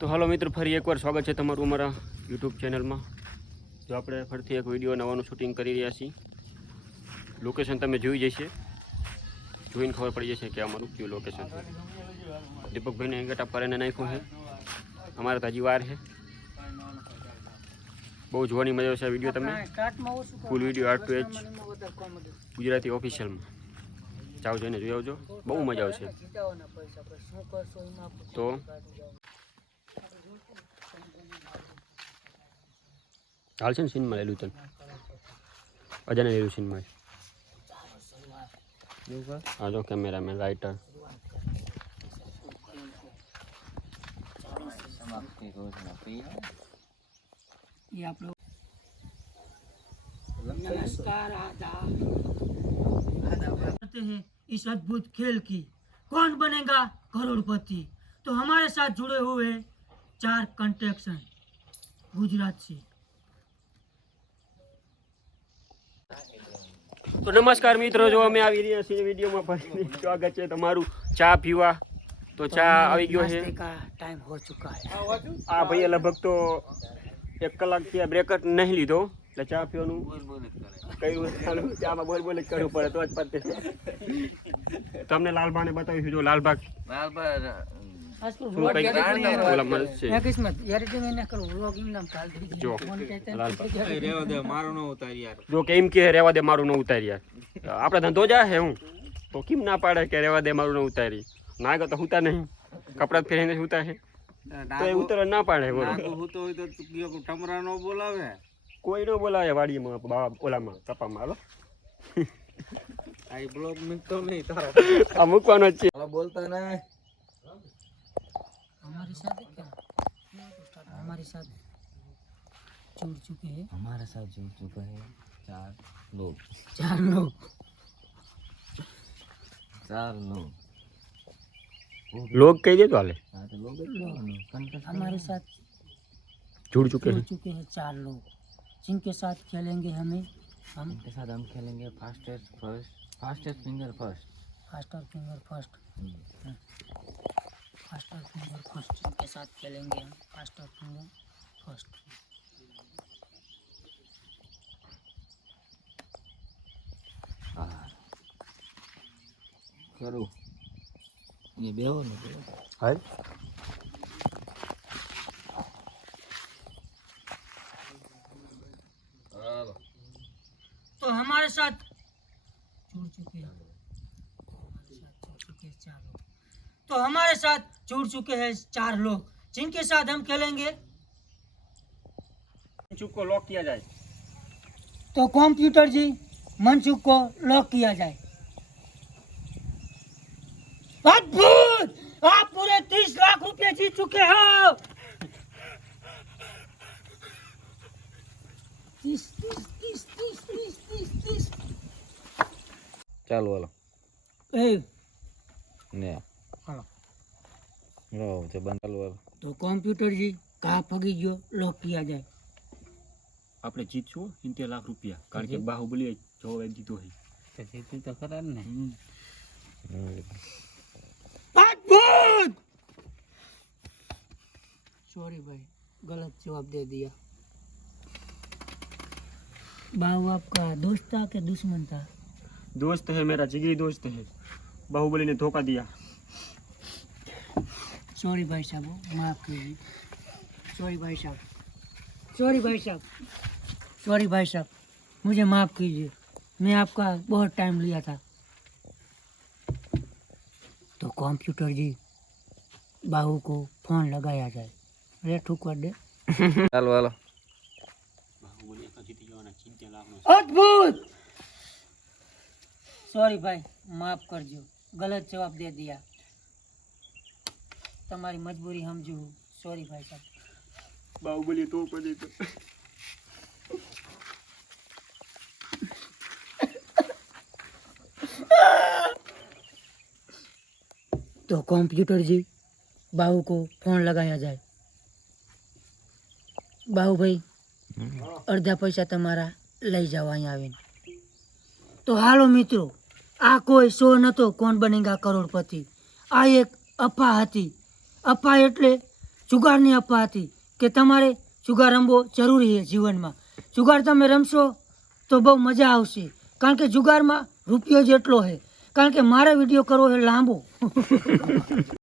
તો હાલો મિત્રો, ફરી એકવાર સ્વાગત છે તમારું અમારા યુટ્યુબ ચેનલમાં. જો આપણે ફરીથી એક વિડીયો નવાનું શૂટિંગ કરી રહ્યા છીએ. લોકેશન તમે જોઈ જશે, જોઈને ખબર પડી જશે કે અમારું કયું લોકેશન છે. દીપકભાઈને ગટા પર એને નાખ્યું છે, અમારે તો હજી વાર છે. બહુ જોવાની મજા આવશે આ વિડીયો. તમે ફૂલ વિડીયો R2H ગુજરાતી ઓફિશિયલમાં જાઓ, જોઈને જોઈ આવજો, બહુ મજા આવશે. તો હાલ છે ને સીનમાં લેલું તને અજાને લેલું સીનમાં. હા જો કેમેરામેન રાઇટર नमस्कार करते हैं इस अद्भुत खेल की। कौन बनेगा करोड़पति? तो हमारे साथ जुड़े हुए 4 कंटेस्टेंट गुजरात से। તો નમસ્કાર મિત્રો, જો અમે આવી રહ્યા છીએ વિડીયોમાં ફરી સ્વાગત છે તમારું. ચા પીવા તો ચા આવી ગયો છે. टाइम हो चुका है। આ ભાઈએ લગભગ તો 1 કલાકથી બ્રેક જ નહીં લીધો, એટલે ચા પીવાનું કયું ચાલુ ચામાં બોલ બોલ જ કરવું પડે તો જ પતે. તમને લાલભાને બતાવીશું. જો લાલભા શું કઈ ઓલા મસ્ત છે. किस्मत एडिटिंग ने करो व्लॉगिंग नाम डाल दीजिए। જો लालबाग રેવા દે મારું ન ઉતાર યાર. જો કે એમ કે રેવા દે મારું ન ઉતારી યાર. આપણે ધંધો જા હે હું તો કેમ ના પાડે કે રેવા દે મારું ન ઉતારી. ના ગયો તો હુતા નહીં, કપડા જ પહેરીને હુતા છે તો એ ઉતરવા ના પાડે. બોલો હું તો હોય તો ટમરા નો બોલાવે, કોઈ ન બોલાવે વાડીમાં ઓલામાં કપામાં. હાલો આ બ્લોગ મૂકતો નહીં તારો. આ મૂકવાનો જ છે. બોલતા નહીં. हमारे साथ क्या हमारे साथ जुड़ चुके हैं। हमारे साथ जुड़ चुका है 4 लोग। 4 लोग। 4 लोग। लोग कह दे तो हाले. हाँ तो लोग हमारे साथ जुड़ चुके जुड़ हैं. चुके हैं 4 लोग, जिनके साथ खेलेंगे हम उनके साथ हम खेलेंगे fastest finger first. Faster finger first. Faster finger first के साथ खेलेंगे हम फास्टर फिंगर फर्स्ट। करो ये बेहो ना हाय तो हमारे साथ जुड़ चुके हैं 4 लोग। तो हमारे साथ जुड़ चुके हैं 4 लोग, जिनके साथ हम खेलेंगे। मनसुख को लॉक किया जाए. तो कंप्यूटर जी मनसुख को लॉक किया जाए। अद्भुत! आप पूरे 30 लाख रुपए जीत चुके हो। 30 ચાલો હાલો ए ને હાલો. રો છે બંધ હાલો. तो कंप्यूटर जी कहा पगी गयो लॉक किया जाए। આપણે જીતશું 70 લાખ રૂપિયા, કારણ કે બાહુબલી જોવે જીતો હોય. જીતી તો ખરા ને. अद्भुत! सॉरी भाई, गलत जवाब दे दिया। बाबू आपका दोस्त था कि दुश्मन था? दोस्त है, मेरा जिगरी दोस्त है. बाहुबली ने धोखा दिया. सॉरी भाई साहब, माफ कीजिए। सॉरी भाई साहब, सॉरी भाई साहब, सॉरी भाई साहब, मुझे माफ कीजिए। मैं आपका बहुत टाइम लिया था। तो कंप्यूटर जी बाहू को फोन लगाया जाए। रे ठुकर दे। ચાલો હાલો. બાહુબલી તો જીતી જવાના 70 લાખનો. अद्भुत! सॉरी भाई, माफ कर दो, गलत जवाब दे दिया। तुम्हारी मजबूरी समझू। सॉरी भाई साहब। બાહુબલી તો પડે તો तो कंप्यूटर जी बाहू को फोन लगाया जाए। बाहू भाई अर्धा पैसा तमारा लई जाओ अहीं आवीने। तो हालो मित्रों, आ कोई शो नतो कोण बनेगा करोड़पति, आ एक अफा हती। अफा एटले જુગારની અફવા હતી કે તમારે જુગાર રમવો જરૂરી છે જીવનમાં. જુગાર તમે રમશો તો બહુ મજા આવશે, કારણ કે જુગારમાં રૂપિયો જેટલો છે. કારણ કે મારે વિડીયો કરવો છે લાંબો.